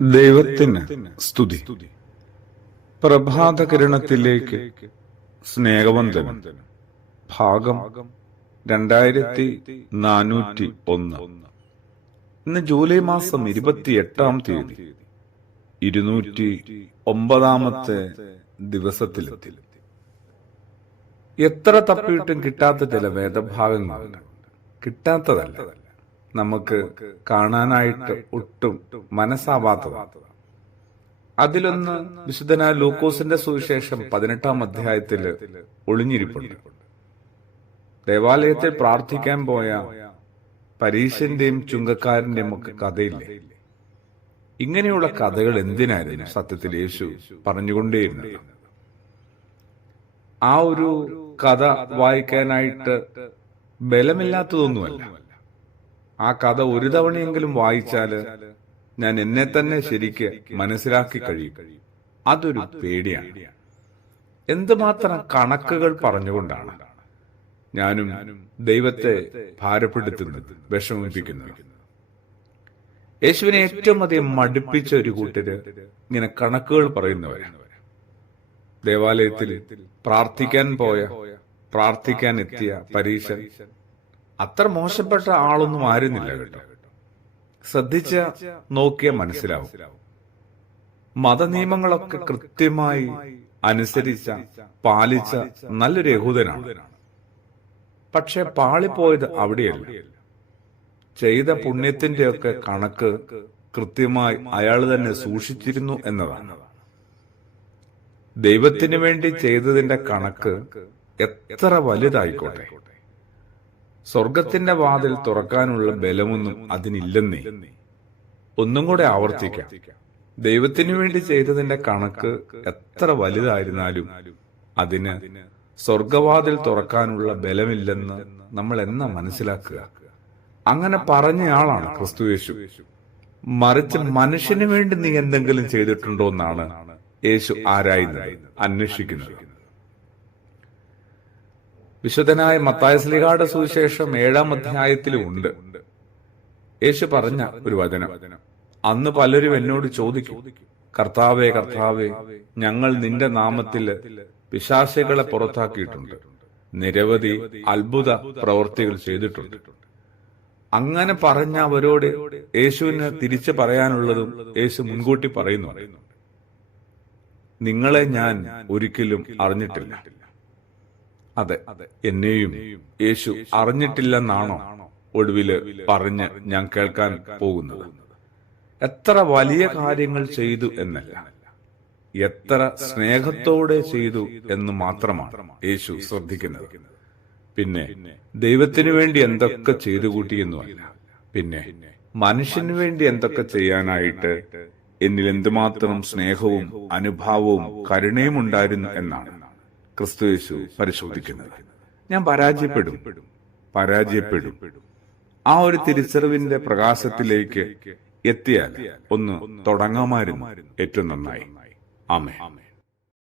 ദൈവത്തിന് സ്തുതി. പ്രഭാതകിരണത്തിലേക്ക് സ്നേഹവന്ദനം. ഭാഗം 2401. ഇന്ന് ജൂലൈ മാസം 28-ാം തീയതി 209-ാമത്തെ ദിവസത്തിലെത്തി. എത്ര തപ്പിയിട്ടും കിട്ടാത്ത ചില വേദഭാഗങ്ങളുണ്ട്. കിട്ടാത്തതല്ല, നമുക്ക് കാണാനായിട്ട് ഒട്ടും മനസ്സാവാത്തതാണ്. അതിലൊന്ന് വിശുദ്ധനായ ലൂക്കോസിന്റെ സുവിശേഷം 18-ാം അധ്യായത്തിൽ ഒളിഞ്ഞിരിപ്പുണ്ട്. ദേവാലയത്തിൽ പ്രാർത്ഥിക്കാൻ പോയ പരീശന്റെയും ചുങ്കക്കാരന്റെയും ഒക്കെ കഥയില്ലേ? ഇങ്ങനെയുള്ള കഥകൾ എന്തിനായിരുന്നു സത്യത്തിൽ യേശു പറഞ്ഞുകൊണ്ടേയിരുന്നത്? ആ ഒരു കഥ വായിക്കാനായിട്ട് ബലമില്ലാത്തതൊന്നുമല്ല. ആ കഥ ഒരു തവണയെങ്കിലും വായിച്ചാല് ഞാൻ എന്നെ തന്നെ ശരിക്ക് മനസ്സിലാക്കി കഴിയും. അതൊരു പേടിയാണ്. എന്തുമാത്രം കണക്കുകൾ പറഞ്ഞുകൊണ്ടാണ് ഞാനും ദൈവത്തെ ഭാരപ്പെടുത്തുന്നത്, വിഷമിപ്പിക്കുന്നത്. യേശുവിനെ ഏറ്റവും അധികം മടുപ്പിച്ച ഒരു കൂട്ടര് ഇങ്ങനെ കണക്കുകൾ പറയുന്നവരാണ്. ദേവാലയത്തിൽ പ്രാർത്ഥിക്കാൻ എത്തിയ പരീശൻ അത്ര മോശപ്പെട്ട ആളൊന്നും ആയിരുന്നില്ല കേട്ടോ. ശ്രദ്ധിച്ച നോക്കിയ മനസ്സിലാവും. മതനിയമങ്ങളൊക്കെ കൃത്യമായി പാലിച്ച നല്ലൊരു യഹൂദനാണ്. പക്ഷെ പാളിപ്പോയത് അവിടെയല്ല. ചെയ്ത പുണ്യത്തിന്റെയൊക്കെ കണക്ക് കൃത്യമായി അയാൾ തന്നെ സൂക്ഷിച്ചിരുന്നു എന്നതാണ്. ദൈവത്തിനു വേണ്ടി ചെയ്തതിന്റെ കണക്ക് എത്ര വലുതായിക്കോട്ടെ, സ്വർഗത്തിന്റെ വാതിൽ തുറക്കാനുള്ള ബലമൊന്നും അതിനില്ലെന്നേ. ഒന്നും കൂടെ ആവർത്തിക്കാം. ദൈവത്തിനു വേണ്ടി ചെയ്തതിന്റെ കണക്ക് എത്ര വലുതായിരുന്നാലും അതിന് സ്വർഗവാതിൽ തുറക്കാനുള്ള ബലമില്ലെന്ന് നമ്മൾ എന്നാ മനസ്സിലാക്കുക? അങ്ങനെ പറഞ്ഞയാളാണ് ക്രിസ്തുയേശു. മറിച്ച് മനുഷ്യന് വേണ്ടി നീ എന്തെങ്കിലും ചെയ്തിട്ടുണ്ടോ എന്നാണ് യേശു ആരായുന്നത്, അന്വേഷിക്കുന്നത്. വിശുദ്ധനായ മത്തായി ശ്ലീഹായുടെ സുവിശേഷം 7-ാം അധ്യായത്തിലും ഉണ്ട് യേശു പറഞ്ഞ ഒരു വചനം. അന്ന് പലരും എന്നോട് ചോദിക്കും, കർത്താവേ കർത്താവേ, ഞങ്ങൾ നിന്റെ നാമത്തില് പിശാചുകളെ പുറത്താക്കിയിട്ടുണ്ട്, നിരവധി അത്ഭുത പ്രവൃത്തികൾ ചെയ്തിട്ടുണ്ട്. അങ്ങനെ പറഞ്ഞ അവരോട് യേശുവിന് തിരിച്ചു പറയാനുള്ളതും യേശു മുൻകൂട്ടി പറയുന്നു, നിങ്ങളെ ഞാൻ ഒരിക്കലും അറിഞ്ഞിട്ടില്ല. അതെ, എന്നെയും യേശു അറിഞ്ഞിട്ടില്ലെന്നാണോ ഒടുവില് പറഞ്ഞ് ഞാൻ കേൾക്കാൻ പോകുന്നത്? എത്ര വലിയ കാര്യങ്ങൾ ചെയ്തു എന്നല്ല, എത്ര സ്നേഹത്തോടെ ചെയ്തു എന്ന് മാത്രമാണ് യേശു ശ്രദ്ധിക്കുന്നത്. പിന്നെ ദൈവത്തിനു വേണ്ടി എന്തൊക്കെ ചെയ്തു കൂട്ടിയെന്നുമല്ല, പിന്നെ മനുഷ്യന് വേണ്ടി എന്തൊക്കെ ചെയ്യാനായിട്ട് എന്നിൽ എന്തുമാത്രം സ്നേഹവും അനുഭാവവും കരുണയും ഉണ്ടായിരുന്നു എന്നാണ് ക്രിസ്തുയേശു പരിശോധിക്കുന്നത്. ഞാൻ പരാജയപ്പെടും. ആ ഒരു തിരിച്ചറിവിന്റെ പ്രകാശത്തിലേക്ക് എത്തിയാൽ ഒന്ന് തുടങ്ങാമായിരുന്നു ഏറ്റവും നന്നായി. ആമേൻ.